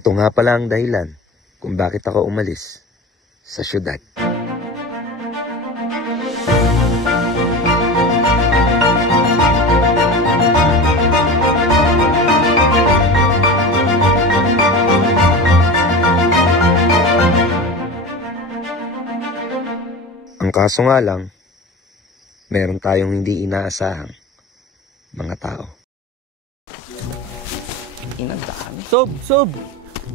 Ito nga pala ang dahilan kung bakit ako umalis sa syudad. Ang kaso nga lang, meron tayong hindi inaasahang mga tao. Inandami. Sob!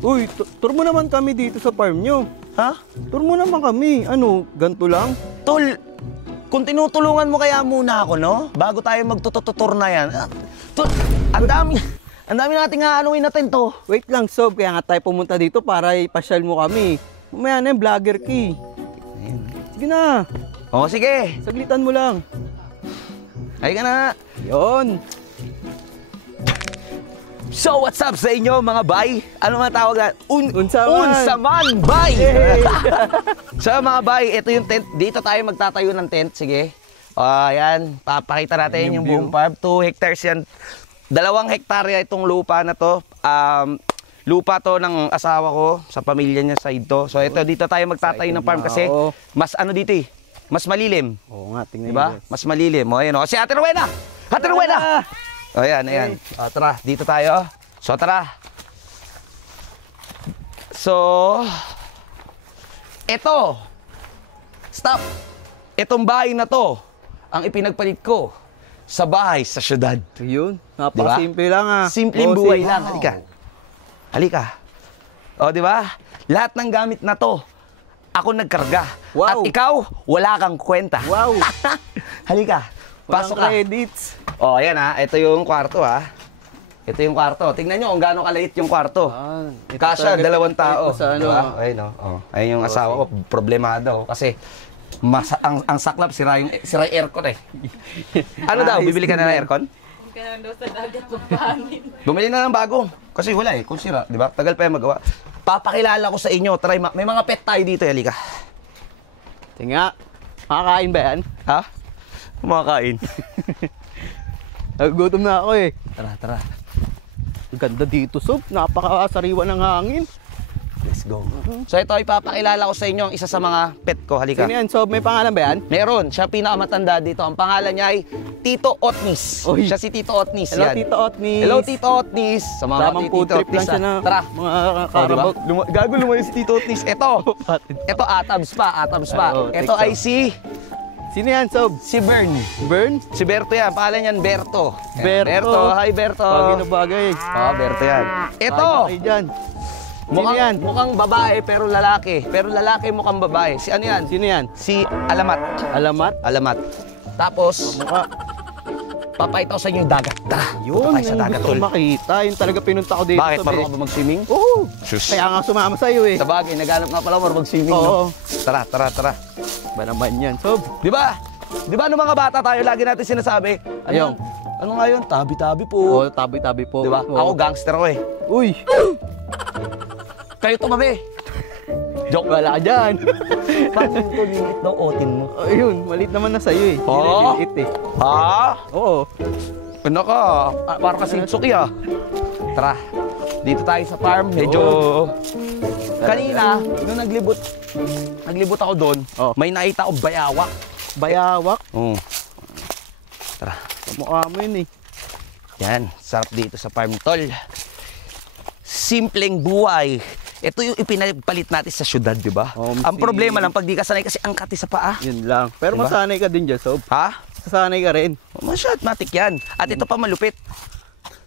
Uy, tour mo naman kami dito sa farm nyo. Ha? Tour mo naman kami. Ano, ganito lang? Tol, kung tinutulungan mo kaya muna ako, no? Bago tayo magtututur na yan. Tol, ang dami nating aanuin natin to. Wait lang, Sob. Kaya nga tayo pumunta dito para ipasyal mo kami. Mamaya na yung vlogger key. Sige na. Oo, sige. Saglitan mo lang. Ay ka na. Yon. So, what's up sa inyo, mga bay? Ano nga tawag na? Unsaman bay! Hey. So, mga bay, ito yung tent. Dito tayo magtatayo ng tent. Sige. Ayan, papakita natin yung buong farm. 2 hectares yan. 2 hektarya itong lupa na to. Lupa to ng asawa ko, sa pamilya niya side to. So ito, dito tayo magtatayo ng farm kasi mas ano dito eh, mas malilim. Oo nga, tingnan diba? mo. Mas malilim. O, ayan o. Si Ate Rowena! Ate Rowena! O, ayan, ayan. O, tara, dito tayo. So, tara. So, ito. Stop. Itong bahay na to, ang ipinagpalit ko sa bahay sa syudad. Yun, napakasimple lang ah. Simpleng buhay lang. Halika. Halika. O, di ba? Lahat ng gamit na to, ako nagkarga. Wow. At ikaw, wala kang kwenta. Wow. Halika. Pasok ka. Credits. O, ayan ha. Ito yung kwarto ha. Ito yung kwarto. Tingnan nyo kung gaano kaliit yung kwarto. Kasya, 2 tao. Sa ano, diba? Ayun o. Oh. Ayun yung asawa ko. Problemado. Kasi ang saklap, sira yung aircon eh. Ano daw? Bibili ka na ng aircon? Kaya daw sa dagat magpahanin. Bumili na ng bago. Kasi wala eh, kung sira, di ba? Tagal pa yung magawa. Papakilala ko sa inyo, try may mga pet tayo dito, halika. Tinga, makakain ba yan? Ha? Kumakain. Nagugutom na ako eh. Tara, tara. Ang ganda dito, Sob. Napakasariwa ng hangin. Let's go. So ito, ipapakilala ko sa inyo ang isa sa mga pet ko, halika. Sino yan, Sob? May pangalan ba yan? Meron, siya pinakamatanda dito. Ang pangalan niya ay Tito Otnis. Uy. Siya si Tito Otnis. Hello, yan. Tito Otnis. Hello, Tito Otnis. Sa mga Tamang food trip lang siya na. Tara. Mga Diba? karabot. Gago lumayo si Tito Otnis. Ito atabs pa. Oo, Ito ay si Sino yan, Sob? Bern. Bern? Si Berto yan. Pangalan niyan, Berto. Berto. Berto. Hi, Berto. Bagay na bagay. Berto yan. Ito. Bagay dyan. Sino yan? Mukhang babae pero lalaki. Pero lalaki mukhang babae. Si ano yan? Sino yan? Si Alamat. Alamat? Alamat. Tapos, Mukha. papakita ko sa inyo yung dagat. Tara, Yun, punta tayo sa yung dagat, gusto ko tol. makita. Yun talaga pinunta ko dito. Bakit? Sob, Marunong eh. ka ba mag-swimming? Oo. Sus. Kaya nga sumama sa'yo eh. Sa bagay, naghanap nga pala marunong mag-swimming. Oo. No? Tara, tara, tara. Ba naman yan, Sob? Di ba? Di ba nung mga bata tayo, lagi natin sinasabi, Ayun. ano nga yun? Tabi-tabi po. Oo, tabi-tabi po. Di ba? Oo. Ako gangster ko eh. Uy! Kayo tumabi. Joke. Wala ka dyan. Paano ito limit daw otin mo? Ayun, malit naman na sa'yo eh. Oo. Lilit eh. Ha? Oo. Ano ka? Parang kasing suki ah. Tara, dito tayo sa farm. Medyo... Kanina, nung naglibot ako doon, may nakita akong bayawak. Bayawak. Oo. Tara. Mukha mo yun eh. Yan, sarap dito sa farm, tol. Simpleng buhay. Ito yung ipinapalit natin sa syudad, di ba? Ang problema lang, pag di ka sanay kasi ang kati sa paa. Yun lang. Pero Diba? masanay ka din dyan, Sob. Ha? Masanay ka rin. Masyadmatic yan. At ito pa malupit.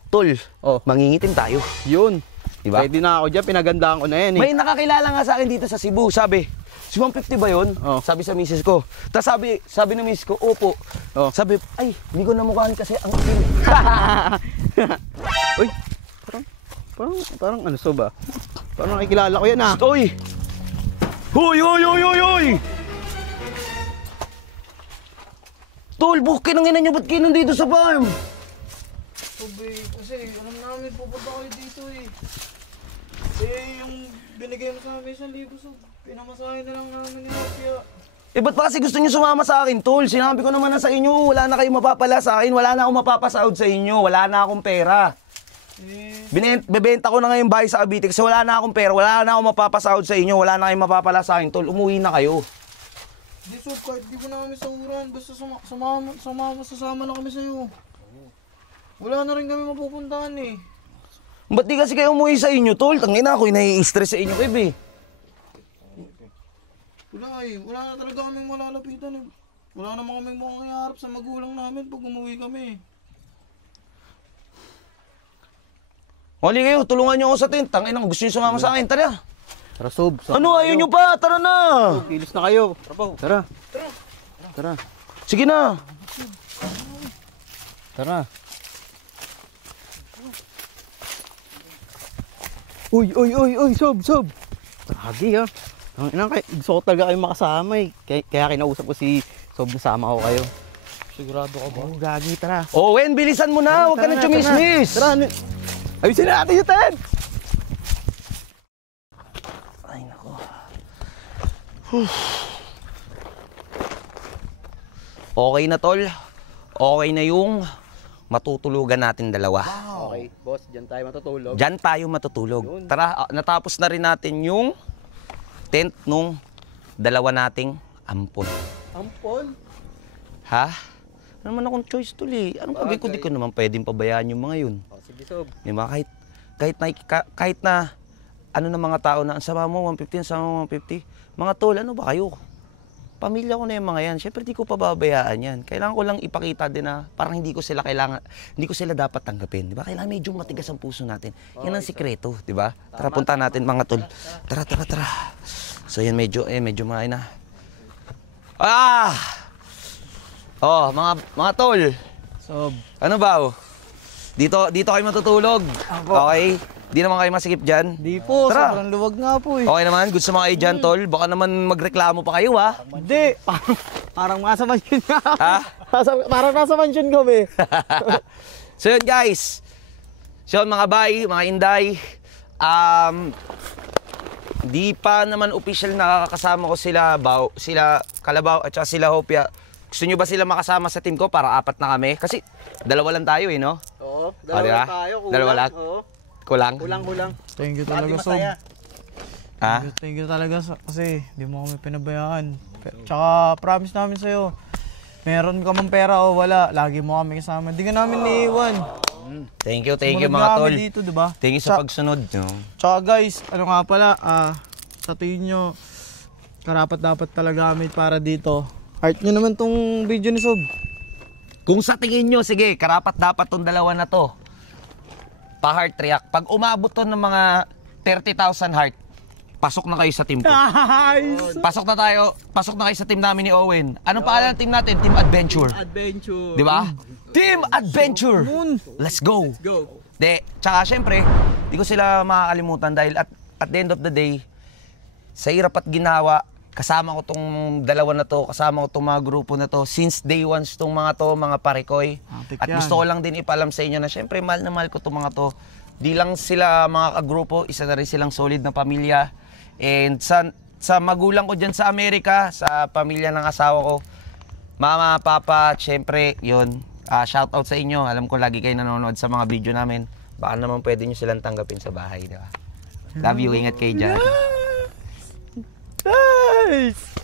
Tol, mangingitim tayo. Yun. Diba? Pwede na ako dyan, pinagandaan ko na yan eh. May nakakilala nga sa akin dito sa Cebu. Sabi, si 150 ba yun? Sabi sa misis ko. Tapos sabi ng misis ko, opo. Sabi, ay, hindi ko namukhaan kasi ang akin. Uy, parang ano, Sob ah? Parang nakikilala ko yan ah. Uy! Huy, huy, huy, huy, huy! Tol, bukin ang ina nyo, ba't kayo nandito sa farm? Tubig, kasi alam namin pupunta kayo dito eh. Yung binigay mo sa amin 1,000, so pinamasahin na lang namin ni Mafia. Eh, ba't pa kasi gusto nyo sumama sa akin, tol? Sinabi ko naman na sa inyo, wala na kayong mapapala sa akin, wala na akong mapapasahod sa inyo, wala na akong pera. Bebenta ko na ngayon bahay sa Cavite kasi wala na akong pera, wala na akong mapapasahod sa inyo, wala na kayong mapapala sa akin, tol. Umuwi na kayo. Di Sob, kahit di mo na kami sahuran, basta sasama na kami sa'yo. Wala na rin kami mapupuntahan eh. Ba't di kasi kayo umuwi sa inyo, tol? Tangina, ako'y nai-stress sa inyo, Kib, eh. Wala na talaga kaming malalapitan eh. Wala naman kaming mukhang iharap sa magulang namin pag umuwi kami. Huli kayo, tulungan niyo ako sa tent. Tangina, gusto niyo sumama sa akin, tara. Tara, Sob. Ano, ayaw niyo pa? Tara na! Kilos na kayo. Tara. Tara. Sige na. Tara. Uy, Sob. Lagi ha. Ang ina, gusto ko talaga kayo makasama eh. Kaya kinausap ko si Sob na sama ko kayo. Sigurado ka ba? Oh, gagi, tara. Owen, bilisan mo na. Huwag ka na chumismis. Tara, ayusin na natin yung tent! Ay, nako. Okay na, tol. Okay na yung matutulugan natin dalawa. Okay, boss, dyan tayo matutulog. Diyan tayo matutulog. Tara, natapos na rin natin yung tent nung dalawa nating ampon. Ampon? Ha? Ano naman akong choice, tol, eh. Anong pagay ko, di ko naman pwedeng pabayaan yung mga yun. Oh, sige, Sob. Di ba? Kahit na ano na mga tao na ang sama mo 150, ang sama mo 150. Mga tol, ano ba kayo? Pamilya ko na yung mga yan. Syempre di ko pababayaan yan. Kailangan ko lang ipakita din na parang hindi ko sila dapat tanggapin, di ba? Kailangan medyo matigas ang puso natin. Yan ang sikreto, di ba? Tara, punta natin mga tol. Tara. So yan medyo maay na. Oh, mga tol. Sob. Ano ba? Dito kayo matutulog. Okay? Di naman kayo masikip dyan. Di po, Tara. sobrang luwag nga po eh. Okay naman, good sa mga kayo dyan, tol. Baka naman magreklamo pa kayo, ha? Hindi, parang nasa mansion nga. Ha? Parang nasa mansion kami. So yun, guys. So yun, mga bay, mga inday. Di pa naman official nakakasama ko sila Kalabaw at saka sila Hopia. Gusto nyo ba sila makasama sa team ko para 4 na kami? Kasi dalawa lang tayo eh, no? Oo, Diba? dalawa tayo. Kulang. Dalawa lang? Oo. Kulang? Kulang. Thank you talaga, Sob. Ha? Thank you talaga kasi di mo kami pinabayaan. Tsaka promise namin sa'yo, meron ka mang pera o wala, lagi mo kami kasama. Di ka namin niiwan. Thank you Sumunod mga nga tol. kami dito, diba? Thank you sa pagsunod. No? Tsaka guys, ano nga pala, sa tingin nyo, karapat dapat talaga kami para dito. Heart nyo naman tong video ni Sob. Kung sa tingin nyo, sige, karapat dapat tong dalawa na to. Pa-heart react. Pag umabot to ng mga 30,000 heart, pasok na kayo sa team ko. Pasok na kayo sa team namin ni Owen. Anong pangalan ng team natin? Team Adventure. Adventure. Di ba? Team Adventure! Let's go! Go. Tsaka syempre, di ko sila makakalimutan dahil at the end of the day, sa hirap at ginawa, kasama ko tong dalawa na to, kasama ko tong mga grupo na to, since day one tong mga parikoy. At gusto ko lang din ipaalam sa inyo na syempre, mahal na mahal ko tong mga to. Di lang sila mga kagrupo, isa na rin silang solid na pamilya. And sa magulang ko dyan sa Amerika, sa pamilya ng asawa ko, mama, papa, syempre, yun. Shout out sa inyo. Alam ko lagi kayo nanonood sa mga video namin. Baka naman pwede nyo silang tanggapin sa bahay, di ba? Love you, ingat kayo dyan. Nice!